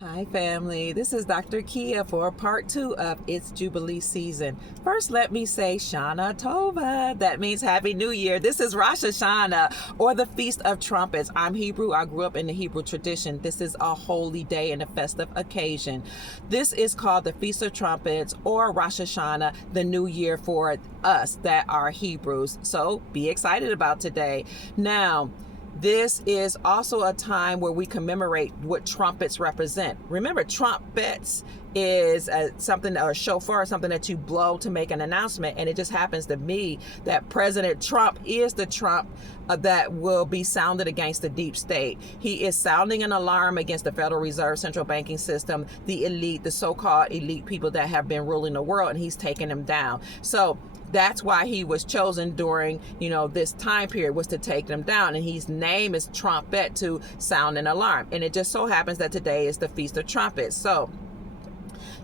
Hi family, this is Dr. Kia for part 2 of It's Jubilee season. First, let me say Shana Tova. That means Happy New Year. This is Rosh Hashanah, or the Feast of Trumpets. I'm Hebrew. I grew up in the Hebrew tradition. This is a holy day and a festive occasion. This is called the Feast of Trumpets, or Rosh Hashanah, the New Year for us that are Hebrews. So be excited about today. Now, this is also a time where we commemorate what trumpets represent. Remember, trumpets is something, or a shofar, something that you blow to make an announcement. And it just happens to be that President Trump is the trump that will be sounded against the deep state. He is sounding an alarm against the Federal Reserve central banking system, the elite, the so-called elite people that have been ruling the world, and he's taking them down. So that's why he was chosen during, this time period, was to take them down. And his name is Trumpet, to sound an alarm. And it just so happens that today is the Feast of Trumpets. So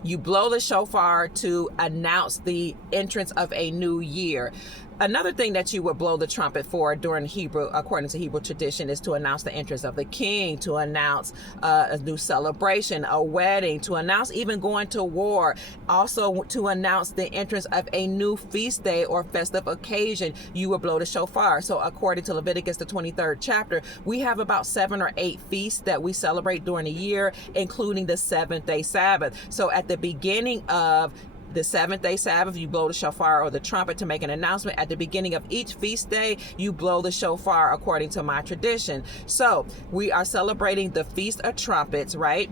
you blow the shofar to announce the entrance of a new year. Another thing that you would blow the trumpet for during Hebrew, according to Hebrew tradition, is to announce the entrance of the king, to announce a new celebration, a wedding, to announce even going to war, also to announce the entrance of a new feast day or festive occasion. You would blow the shofar. So according to Leviticus, the 23rd chapter, we have about 7 or 8 feasts that we celebrate during the year, including the 7th-day Sabbath. So at the beginning of the 7th-day Sabbath, you blow the shofar or the trumpet to make an announcement. At the beginning of each feast day, you blow the shofar according to my tradition. So we are celebrating the Feast of Trumpets, right,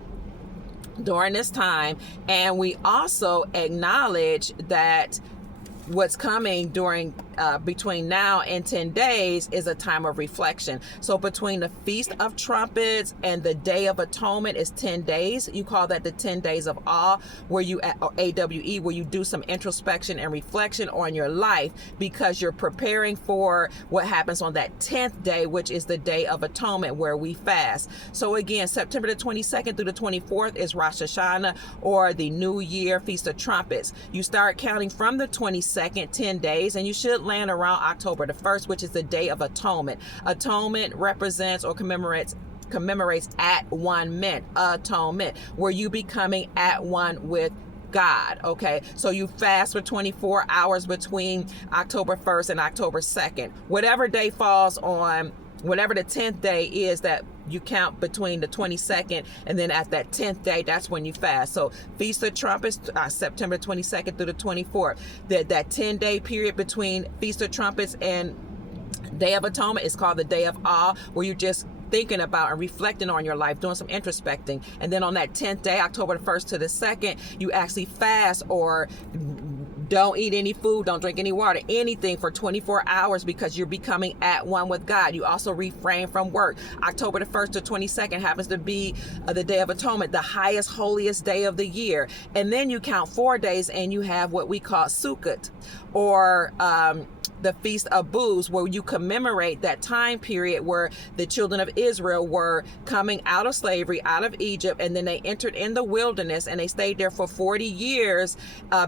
during this time. And we also acknowledge that what's coming during between now and 10 days is a time of reflection. So between the Feast of Trumpets and the Day of Atonement is 10 days. You call that the 10 days of awe, where you, or AWE, where you do some introspection and reflection on your life, because you're preparing for what happens on that 10th day, which is the Day of Atonement, where we fast. So again, September the 22nd through the 24th is Rosh Hashanah, or the New Year Feast of Trumpets. You start counting from the 22nd, 10 days, and you should land around October the 1st, which is the Day of Atonement. Atonement represents or commemorates at one meant, atonement, where you becoming at one with God. Okay, so you fast for 24 hours between October 1st and October 2nd. Whatever day falls on, whatever the 10th day is, that you count between the 22nd and then at that 10th day, that's when you fast. So Feast of Trumpets, September 22nd through the 24th. That 10-day period between Feast of Trumpets and Day of Atonement is called the Day of Awe, where you just thinking about and reflecting on your life, doing some introspecting. And then on that 10th day, October the 1st to the 2nd, you actually fast or don't eat any food, don't drink any water, anything for 24 hours, because you're becoming at one with God. You also refrain from work. October the 1st to 22nd happens to be the Day of Atonement, the highest, holiest day of the year. And then you count 4 days and you have what we call Sukkot, or the Feast of Booths, where you commemorate that time period where the children of Israel were coming out of slavery, out of Egypt, and then they entered in the wilderness, and they stayed there for 40 years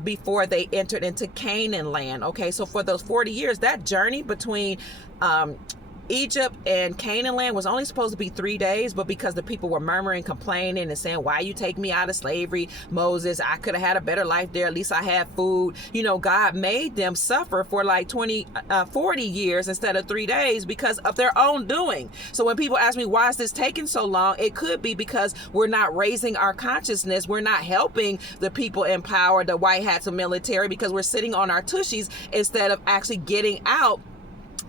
before they entered into Canaan land. Okay, so for those 40 years, that journey between Egypt and Canaan land was only supposed to be 3 days, but because the people were murmuring, complaining, and saying, why you take me out of slavery, Moses? I could have had a better life there. At least I had food. God made them suffer for like 40 years instead of 3 days because of their own doing. So when people ask me, why is this taking so long? It could be because we're not raising our consciousness. We're not helping the people in power, the white hats of military, because we're sitting on our tushies instead of actually getting out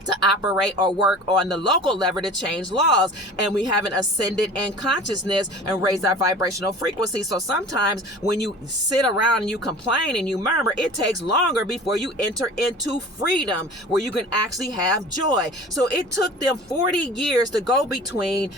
to operate or work on the local level to change laws. And we haven't ascended in consciousness and raised our vibrational frequency. So sometimes when you sit around and you complain and you murmur, it takes longer before you enter into freedom, where you can actually have joy. So it took them 40 years to go between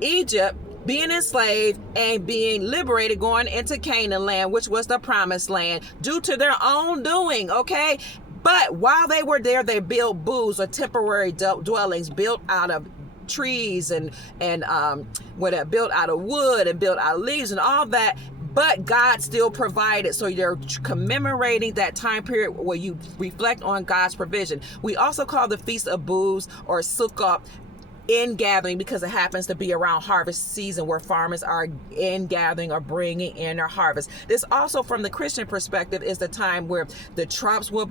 Egypt, being enslaved, and being liberated, going into Canaan land, which was the promised land, due to their own doing. Okay, but while they were there, they built booths, or temporary dwellings, built out of trees and built out of wood and built out of leaves and all that. But God still provided. So you're commemorating that time period where you reflect on God's provision. We also call the Feast of Booths, or Sukkot, in gathering, because it happens to be around harvest season where farmers are in gathering or bringing in their harvest. This also, from the Christian perspective, is the time where the trumpets will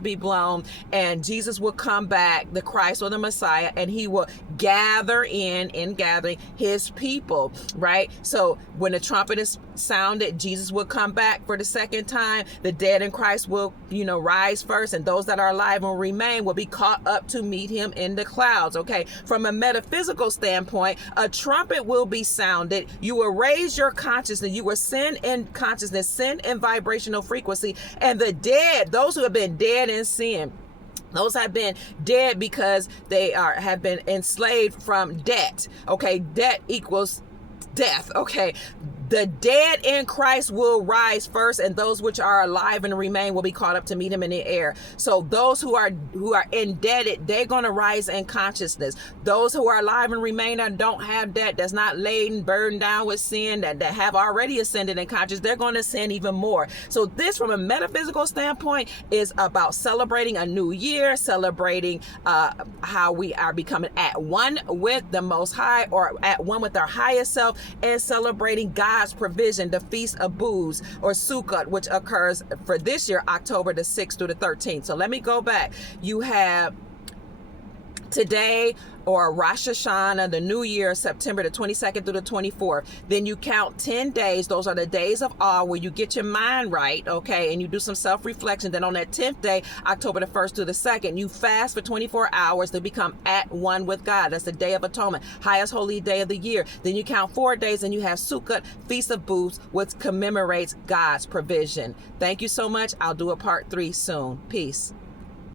be blown, and Jesus will come back, the Christ or the Messiah, and he will gather in gathering his people, right? So when the trumpet is sounded, Jesus will come back for the second time. The dead in Christ will, rise first, and those that are alive and remain will be caught up to meet him in the clouds. Okay, from a metaphysical standpoint, a trumpet will be sounded. You will raise your consciousness. You will send in consciousness, send in vibrational frequency, and the dead, those who have been dead in sin, those have been dead because they have been enslaved from debt. Okay, debt equals death. Okay, the dead in Christ will rise first, and those which are alive and remain will be caught up to meet him in the air. So those who are indebted, they're going to rise in consciousness. Those who are alive and remain and don't have debt, that's not laden, burdened down with sin, that have already ascended in consciousness, they're going to ascend even more. So this, from a metaphysical standpoint, is about celebrating a new year, celebrating how we are becoming at one with the Most High, or at one with our highest self, and celebrating God's provision, the Feast of Booths, or Sukkot, which occurs for this year, October the 6th through the 13th. So let me go back. You have today, or Rosh Hashanah, the new year, September the 22nd through the 24th. Then you count 10 days. Those are the days of awe, where you get your mind right, okay, and you do some self-reflection. Then on that 10th day, October the 1st through the 2nd, you fast for 24 hours to become at one with God. That's the Day of Atonement, highest holy day of the year. Then you count 4 days, and you have Sukkot, Feast of Booths, which commemorates God's provision. Thank you so much. I'll do a part 3 soon. Peace.